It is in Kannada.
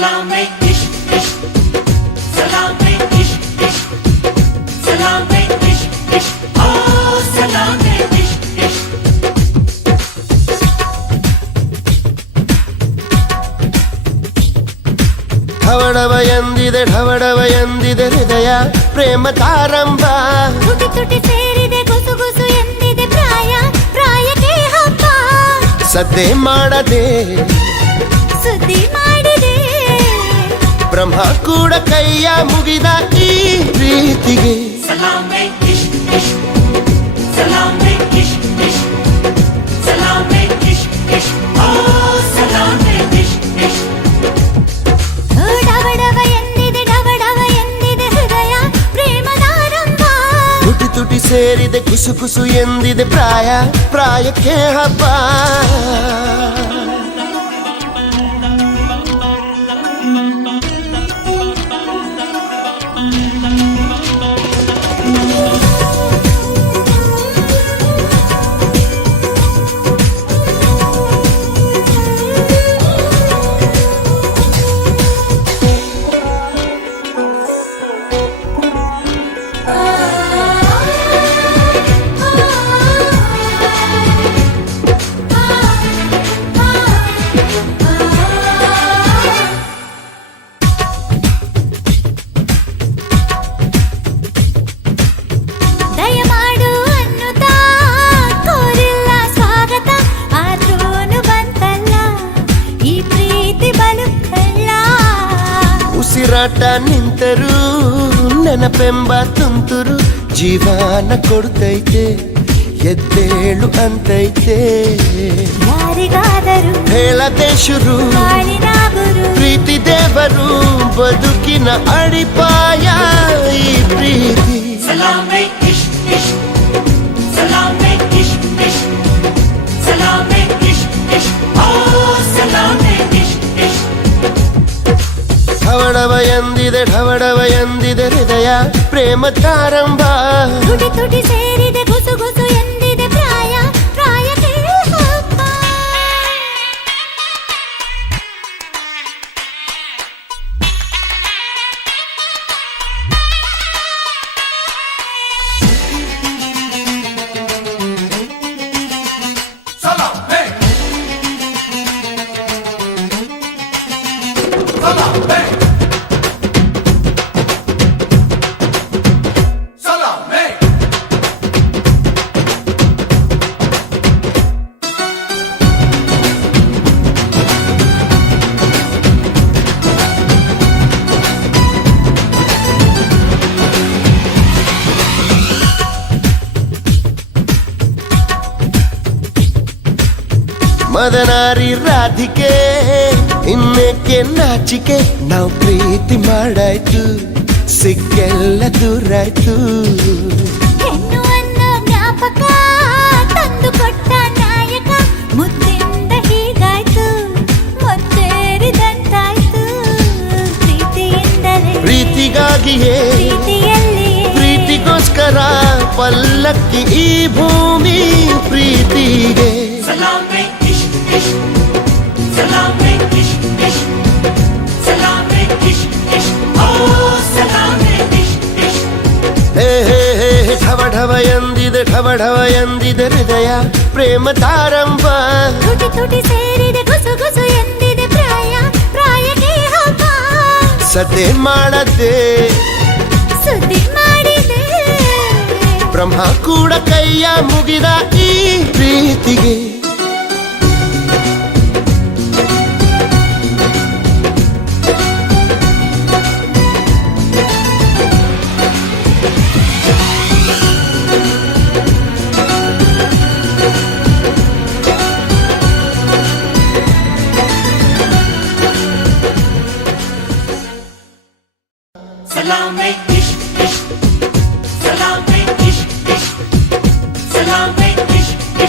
Salame ish ish, salame ish ish, salame ish ish, oh salame ish ish. ಢವಡವ ಎಂದಿದೆ ಹೃದಯ ಪ್ರೇಮ ತಾರಂಭ. ತುಟಿ ತುಟಿ ಸೇರಿದೆ ಗುಸು ಗುಸು ಎಂದಿದೆ ಪ್ರಾಯ ಪ್ರಾಯಕ್ಕೆ ಹಬ್ಬ. ಸದ್ದೆ ಮಾಡದೆ ಸುದ್ದಿ ಮಾಡಿದೆ ಬ್ರಹ್ಮ ಕೂಡ ಕೈಯ ಮುಗಿದ ಈ ಪ್ರೀತಿಗೆ. Salame ish ish, salame ish ish, salame ish ish, oh salame ish ish. ಡವಡವ ಎಂದಿದೆ ಹೃದಯ ಪ್ರೇಮದಾರಂಭ. ತುಟಿ ತುಟಿ ಸೇರಿದೆ ಕುಸು ಕುಸು ಎಂದಿದೆ ಪ್ರಾಯ ಪ್ರಾಯಕ್ಕೆ ಹಬ್ಬ. ದಯಮಾಡು ಅನ್ನುತ್ತಾ ಕೋರಿಲ್ಲ ಸ್ವಾಗತ, ಆದ್ರೂನು ಬಂತಲ್ಲ ಈ ಪ್ರೀತಿ ಬಲು ಕಳ್ಳ. ಉಸಿರಾಟ ನಿಂತರೂ ನೆನಪೆಂಬ ತುಂತುರು ಜೀವನ ಕೊಡ್ತೈತೆ ಎದ್ದೇಳು ಅಂತೈತೆ. ಯಾರಿಗಾದರೂ ಹೇಳದೆ ಶುರು ಬಾಳಿನ ಗುರು, ಪ್ರೀತಿ ದೇವರು ಬದುಕಿನ ಅಡಿಪಾಯ ಈ ಪ್ರೀತಿ. Salame ish ish, salame ish ish, salame ish ish, oh salame ish ish. ಢವಡವ ಎಂದಿದೆ ಹೃದಯ ಪ್ರೇಮ ತಾರಂಭ. ತುಟಿ ತುಟಿ ಸೇರಿದೆ ಗುಸು ಗುಸು ಎಂದಿದೆ ಪ್ರಾಯ ಪ್ರಾಯಕ್ಕೆ ಹಬ್ಬ. ಮದನಾರಿ ರಾಧಿಕೆ ಇನ್ನೇಕೆ ನಾಚಿಕೆ, ನಾವು ಪ್ರೀತಿ ಮಾಡಾಯ್ತು ಸಿಕ್ಕೆಲ್ಲ ದೂರಾಯ್ತು. ಹೆಣ್ಣು ಅನ್ನೋ ಜ್ಞಾಪಕ ತಂದು ಕೊಟ್ಟ ನಾಯಕ, ಮುದ್ದಿಂದ ಹೀಗಾಯ್ತು ಮೊತ್ತೇರಿದಂತಾಯ್ತು. ಪ್ರೀತಿಯಿಂದಲೇ ಪ್ರೀತಿಗಾಗಿಯೇ ಪ್ರೀತಿಯಲ್ಲಿಯೇ ಪ್ರೀತಿಗೋಸ್ಕರ ಪಲ್ಲಕ್ಕಿ ಈ ಭೂಮಿ ಪ್ರೀತಿಗೆ. Salame ish ish, salame ish ish, salame ish ish, oh salame ish ish. ಹೇ ಹೇ ಹೇ ಢವಢವ ಎಂದಿದೆ ಹೃದಯ ಪ್ರೇಮ ತಾರಂಭ. ತುಟಿ ತುಟಿ ಸೇರಿದೆ ಗುಸು ಗುಸು ಎಂದಿದೆ ಪ್ರಾಯ ಪ್ರಾಯಕ್ಕೆ ಹಬ್ಬ. ಸದ್ದೆ ಮಾಡದೆ ಸುದ್ದಿ ಮಾಡಿದೆ ಬ್ರಹ್ಮ ಕೂಡ ಕೈಯ ಮುಗಿದ ಈ ಪ್ರೀತಿಗೆ. Salame